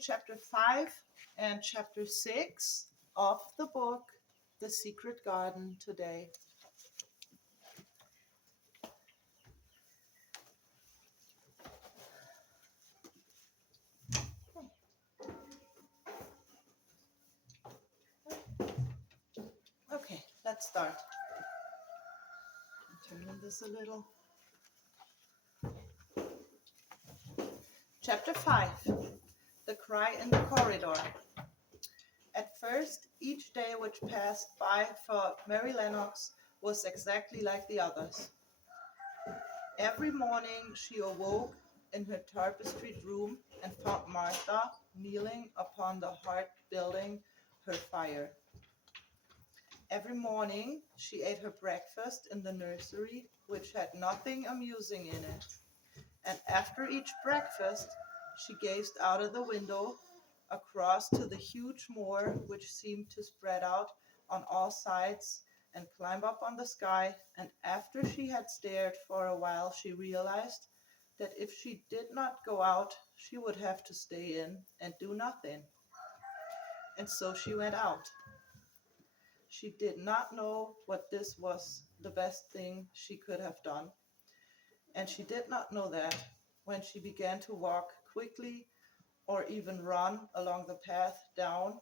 chapter 5 and chapter 6 of the book The Secret Garden today. Okay, let's start. Turn this a little. Chapter 5, The Cry in the Corridor. At first, each day which passed by for Mary Lennox was exactly like the others. Every morning she awoke in her tapestried room and found Martha kneeling upon the hearth building her fire. Every morning she ate her breakfast in the nursery, which had nothing amusing in it. And after each breakfast, she gazed out of the window across to the huge moor, which seemed to spread out on all sides and climb up on the sky. And after she had stared for a while, she realized that if she did not go out, she would have to stay in and do nothing. And so she went out. She did not know what this was the best thing she could have done. And she did not know that when she began to walk quickly or even run along the path down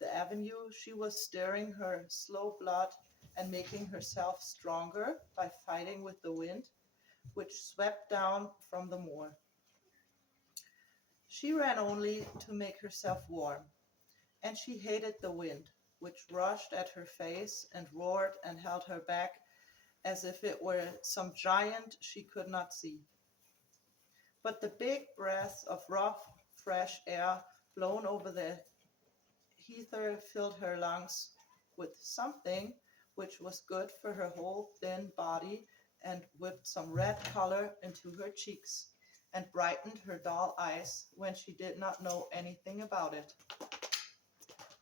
the avenue, she was stirring her slow blood and making herself stronger by fighting with the wind, which swept down from the moor. She ran only to make herself warm, and she hated the wind, which rushed at her face and roared and held her back as if it were some giant she could not see. But the big breath of rough, fresh air blown over the heather filled her lungs with something which was good for her whole thin body and whipped some red color into her cheeks and brightened her dull eyes when she did not know anything about it.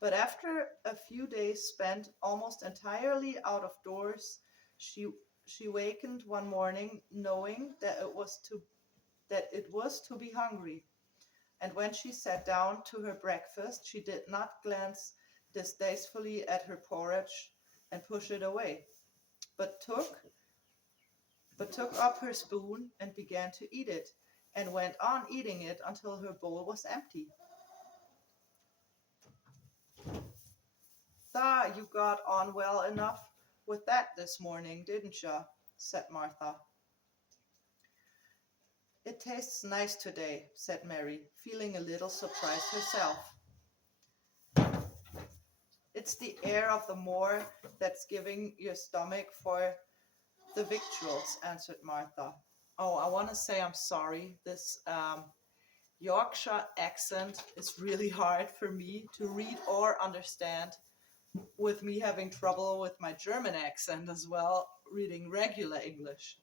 But after a few days spent almost entirely out of doors, she wakened one morning knowing that it was to be hungry. And when she sat down to her breakfast, she did not glance distastefully at her porridge and push it away, but took up her spoon and began to eat it, and went on eating it until her bowl was empty. You got on well enough with that this morning, didn't ya?" said Martha. "It tastes nice today," said Mary, feeling a little surprised herself. "It's the air of the moor that's giving your stomach for the victuals," answered Martha. Oh, I want to say I'm sorry. This Yorkshire accent is really hard for me to read or understand, with me having trouble with my German accent as well, reading regular English.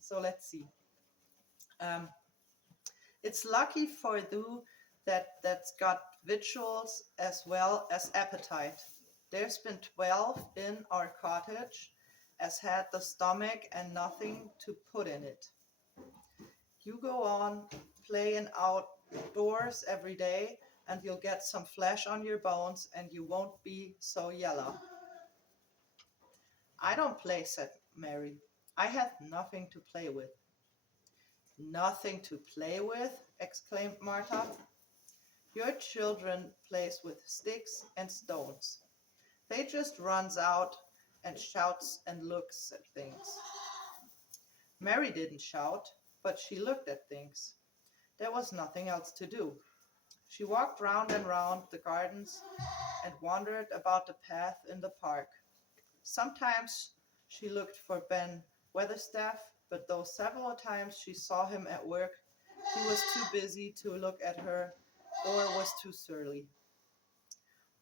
So let's see. It's lucky for thou that's got victuals as well as appetite. There's been 12 in our cottage as had the stomach and nothing to put in it. You go on playing outdoors every day and you'll get some flesh on your bones and you won't be so yellow." "I don't play," said Mary. "I have nothing to play with." "Nothing to play with?" exclaimed Martha. "Your children plays with sticks and stones. They just runs out and shouts and looks at things." Mary didn't shout, but she looked at things. There was nothing else to do. She walked round and round the gardens and wandered about the path in the park. Sometimes she looked for Ben Weatherstaff, but though several times she saw him at work, he was too busy to look at her or was too surly.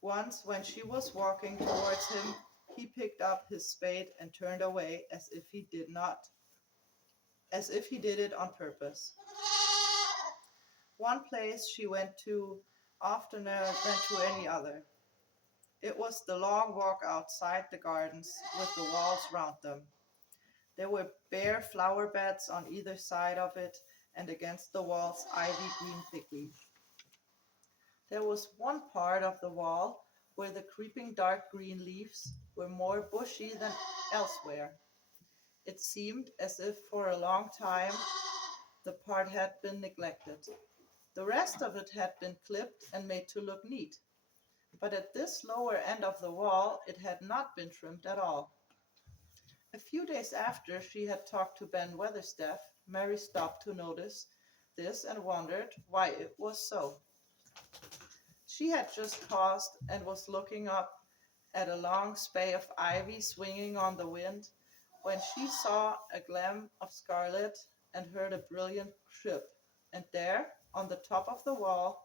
Once, when she was walking towards him, he picked up his spade and turned away as if he did it on purpose. One place she went to oftener than to any other. It was the long walk outside the gardens with the walls round them. There were bare flower beds on either side of it, and against the walls ivy green thickly. There was one part of the wall where the creeping dark green leaves were more bushy than elsewhere. It seemed as if for a long time the part had been neglected. The rest of it had been clipped and made to look neat, but at this lower end of the wall it had not been trimmed at all. A few days after she had talked to Ben Weatherstaff, Mary stopped to notice this and wondered why it was so. She had just paused and was looking up at a long spray of ivy swinging on the wind when she saw a gleam of scarlet and heard a brilliant chirp, and there, on the top of the wall,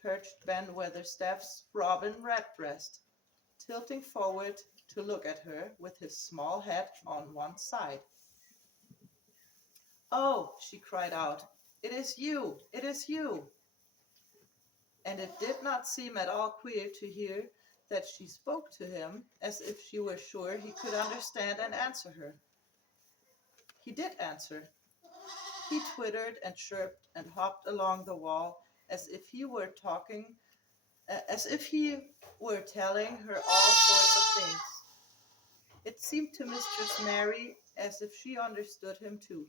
perched Ben Weatherstaff's robin redbreast, tilting forward to look at her with his small head on one side. "Oh," she cried out, "it is you! It is you!" And it did not seem at all queer to hear that she spoke to him as if she were sure he could understand and answer her. He did answer. He twittered and chirped and hopped along the wall as if he were telling her all sorts of things. It seemed to Mistress Mary as if she understood him too,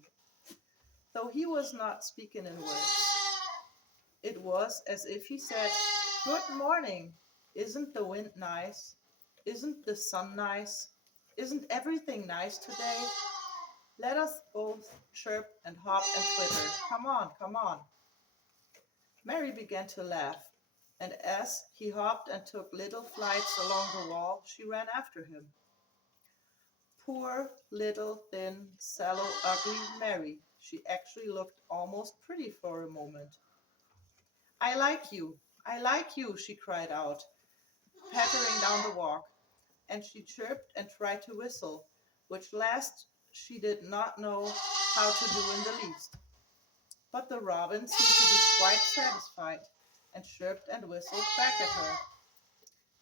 though he was not speaking in words. It was as if he said, "Good morning. Isn't the wind nice? Isn't the sun nice? Isn't everything nice today? Let us both chirp and hop and twitter. Come on, come on." Mary began to laugh, and as he hopped and took little flights along the wall, she ran after him. Poor, little, thin, sallow, ugly Mary. She actually looked almost pretty for a moment. "I like you, I like you," she cried out, pattering down the walk, and she chirped and tried to whistle, which last she did not know how to do in the least. But the robin seemed to be quite satisfied, and chirped and whistled back at her.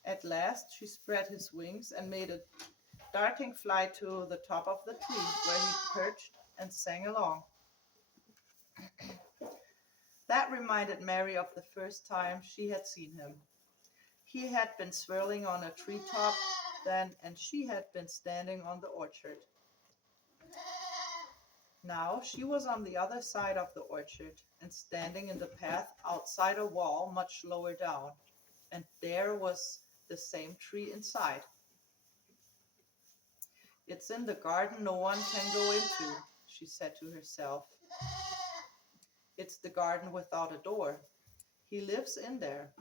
At last she spread his wings and made a darting flight to the top of the tree, where he perched and sang along. That reminded Mary of the first time she had seen him. He had been swirling on a treetop then, and she had been standing on the orchard. Now she was on the other side of the orchard and standing in the path outside a wall much lower down, and there was the same tree inside. "It's in the garden no one can go into," she said to herself. "It's the garden without a door. He lives in there.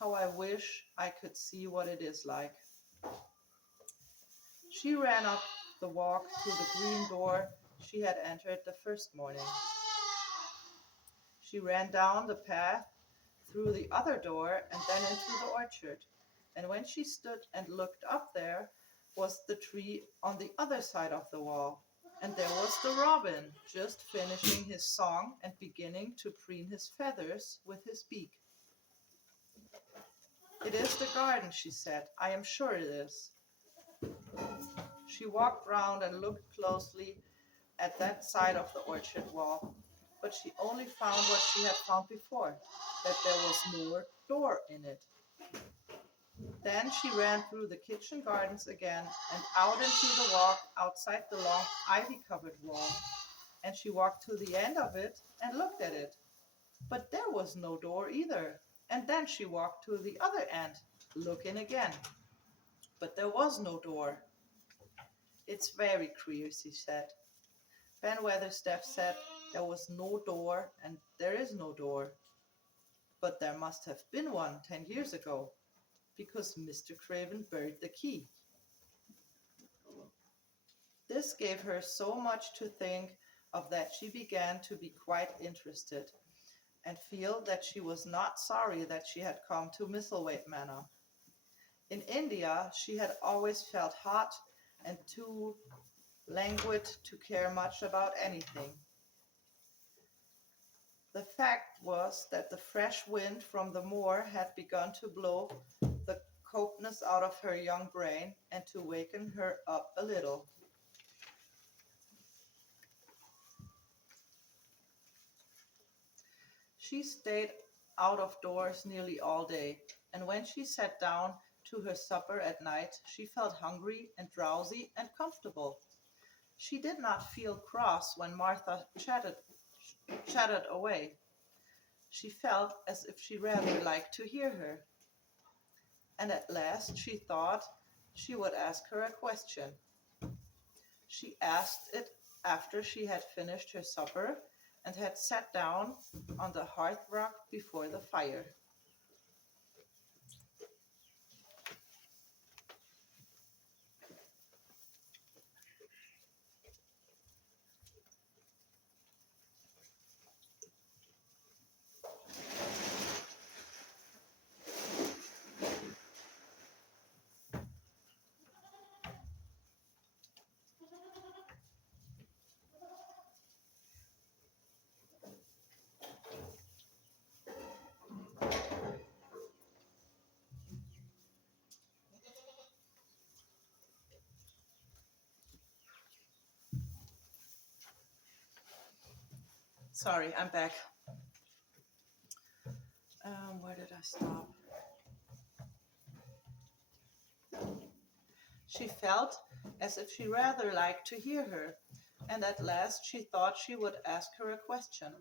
How I wish I could see what it is like." She ran up the walk to the green door she had entered the first morning. She ran down the path through the other door and then into the orchard. And when she stood and looked up, there was the tree on the other side of the wall. And there was the robin, just finishing his song and beginning to preen his feathers with his beak. "It is the garden," she said. "I am sure it is." She walked round and looked closely at that side of the orchard wall, but she only found what she had found before, that there was no door in it. Then she ran through the kitchen gardens again and out into the walk outside the long ivy-covered wall, and she walked to the end of it and looked at it. But there was no door either. And then she walked to the other end, looking again. But there was no door. "It's very queer," she said. Ben Weatherstaff said there was no door, and there is no door. But there must have been one 10 years ago, because Mr. Craven buried the key. This gave her so much to think of that she began to be quite interested, and feel that she was not sorry that she had come to Misselthwaite Manor. In India she had always felt hot and too languid to care much about anything. The fact was that the fresh wind from the moor had begun to blow the coldness out of her young brain and to waken her up a little. She stayed out of doors nearly all day, and when she sat down to her supper at night, she felt hungry and drowsy and comfortable. She did not feel cross when Martha chatted away. She felt as if she rather liked to hear her, and at last she thought she would ask her a question. She asked it after she had finished her supper and had sat down on the hearthrug before the fire. Sorry, I'm back. Where did I stop? She felt as if she rather liked to hear her, and at last she thought she would ask her a question.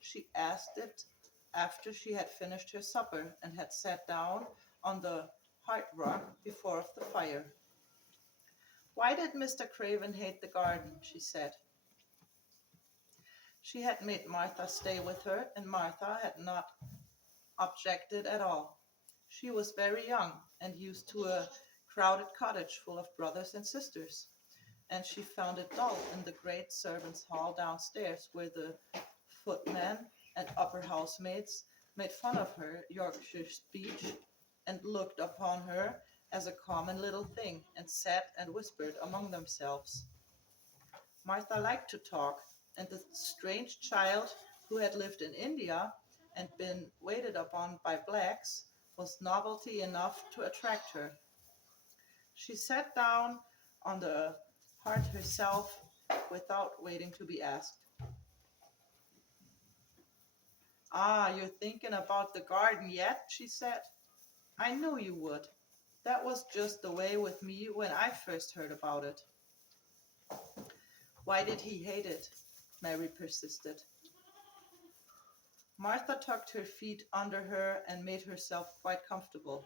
She asked it after she had finished her supper and had sat down on the hearthrug before the fire. Why did Mr. Craven hate the garden? She said. She had made Martha stay with her, and Martha had not objected at all. She was very young and used to a crowded cottage full of brothers and sisters, and she found it dull in the great servants' hall downstairs, where the footmen and upper housemaids made fun of her Yorkshire speech and looked upon her as a common little thing, and sat and whispered among themselves. Martha liked to talk, and the strange child who had lived in India and been waited upon by blacks was novelty enough to attract her. She sat down on the hearth herself without waiting to be asked. Ah, you're thinking about the garden yet? She said. I knew you would. That was just the way with me when I first heard about it. Why did he hate it? Mary persisted. Martha tucked her feet under her and made herself quite comfortable.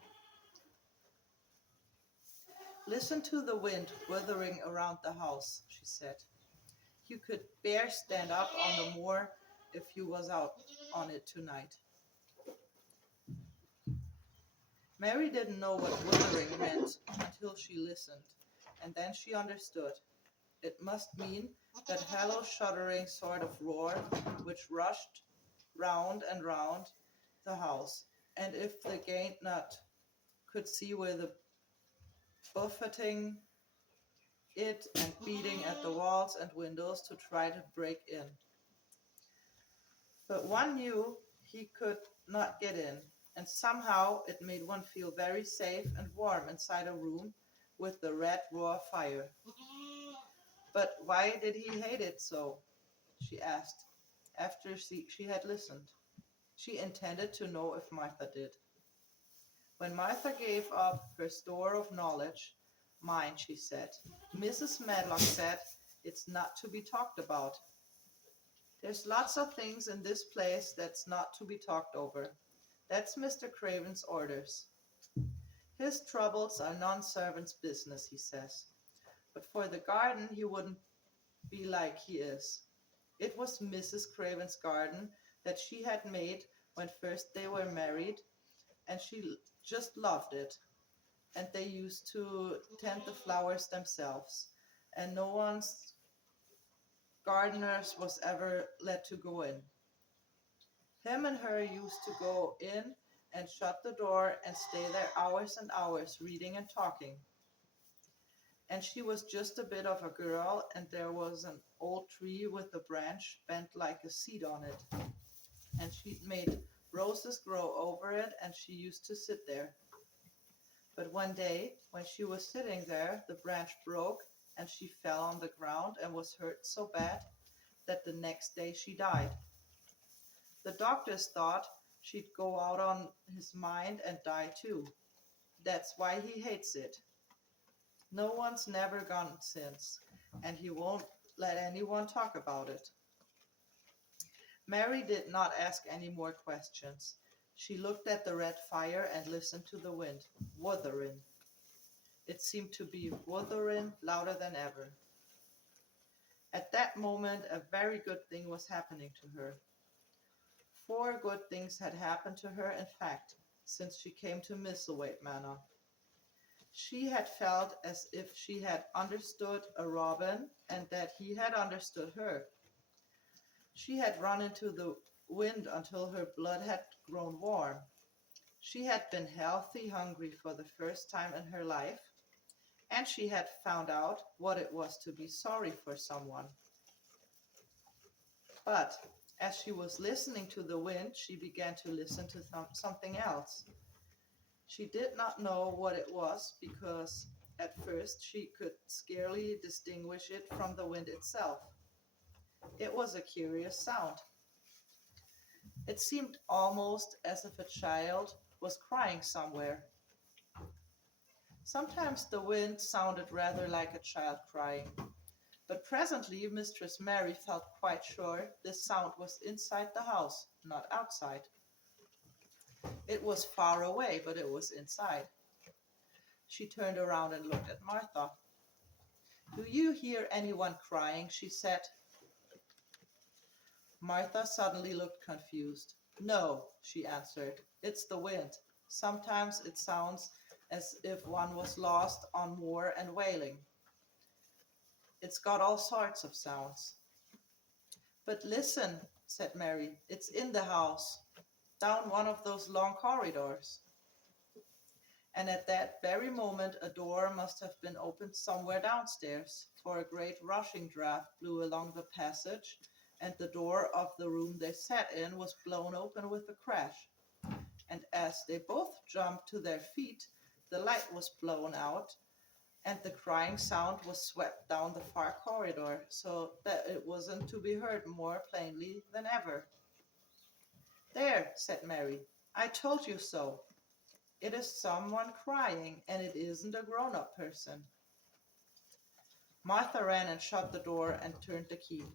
Listen to the wind whirring around the house, she said. You could bare stand up on the moor if you was out on it tonight. Mary didn't know what whirring meant until she listened, and then she understood. It must mean that hollow, shuddering sort of roar which rushed round and round the house, and if the gained nut could see where the buffeting it and beating at the walls and windows to try to break in. But one knew he could not get in, and somehow it made one feel very safe and warm inside a room with the red raw fire. But why did he hate it so? She asked, after she had listened. She intended to know if Martha did. When Martha gave up her store of knowledge, mine, she said, Mrs. Medlock said, it's not to be talked about. There's lots of things in this place that's not to be talked over. That's Mr. Craven's orders. His troubles are non-servant's business, he says. But for the garden, he wouldn't be like he is. It was Mrs. Craven's garden that she had made when first they were married, and she just loved it. And they used to tend the flowers themselves, and no one's gardeners was ever let to go in. Him and her used to go in and shut the door and stay there hours and hours reading and talking. And she was just a bit of a girl, and there was an old tree with a branch bent like a seat on it. And she'd made roses grow over it, and she used to sit there. But one day, when she was sitting there, the branch broke, and she fell on the ground and was hurt so bad that the next day she died. The doctors thought She'd go out on his mind and die too. That's why he hates it. No one's never gone since, and he won't let anyone talk about it. Mary did not ask any more questions. She looked at the red fire and listened to the wind, wuthering. It seemed to be wuthering louder than ever. At that moment, a very good thing was happening to her. 4 good things had happened to her, in fact, since she came to Misselthwaite Manor. She had felt as if she had understood a robin and that he had understood her. She had run into the wind until her blood had grown warm. She had been healthy hungry for the first time in her life, and she had found out what it was to be sorry for someone. But as she was listening to the wind, she began to listen to something else. She did not know what it was because at first she could scarcely distinguish it from the wind itself. It was a curious sound. It seemed almost as if a child was crying somewhere. Sometimes the wind sounded rather like a child crying, but presently Mistress Mary felt quite sure this sound was inside the house, not outside. It was far away, but it was inside. She turned around and looked at Martha. "Do you hear anyone crying?" she said. Martha suddenly looked confused. "No," she answered. "It's the wind. Sometimes it sounds as if one was lost on moor and wailing. It's got all sorts of sounds." "But listen," said Mary. "It's in the house, down one of those long corridors." And at that very moment a door must have been opened somewhere downstairs, for a great rushing draught blew along the passage, and the door of the room they sat in was blown open with a crash. And as they both jumped to their feet, the light was blown out, and the crying sound was swept down the far corridor, so that it wasn't to be heard more plainly than ever. "There," said Mary, "I told you so. It is someone crying, and it isn't a grown-up person." Martha ran and shut the door and turned the key.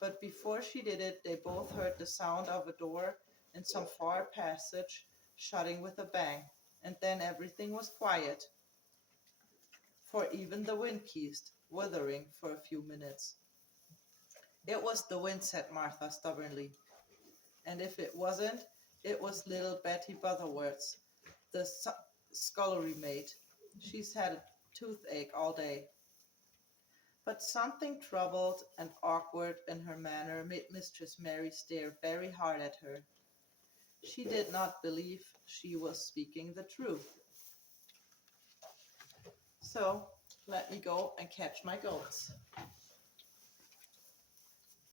But before she did it, they both heard the sound of a door in some far passage shutting with a bang, and then everything was quiet, for even the wind ceased wuthering for a few minutes. "It was the wind," said Martha stubbornly. "And if it wasn't, it was little Betty Butterworth, the scullery maid. She's had a toothache all day." But something troubled and awkward in her manner made Mistress Mary stare very hard at her. She did not believe she was speaking the truth. So let me go and catch my goats.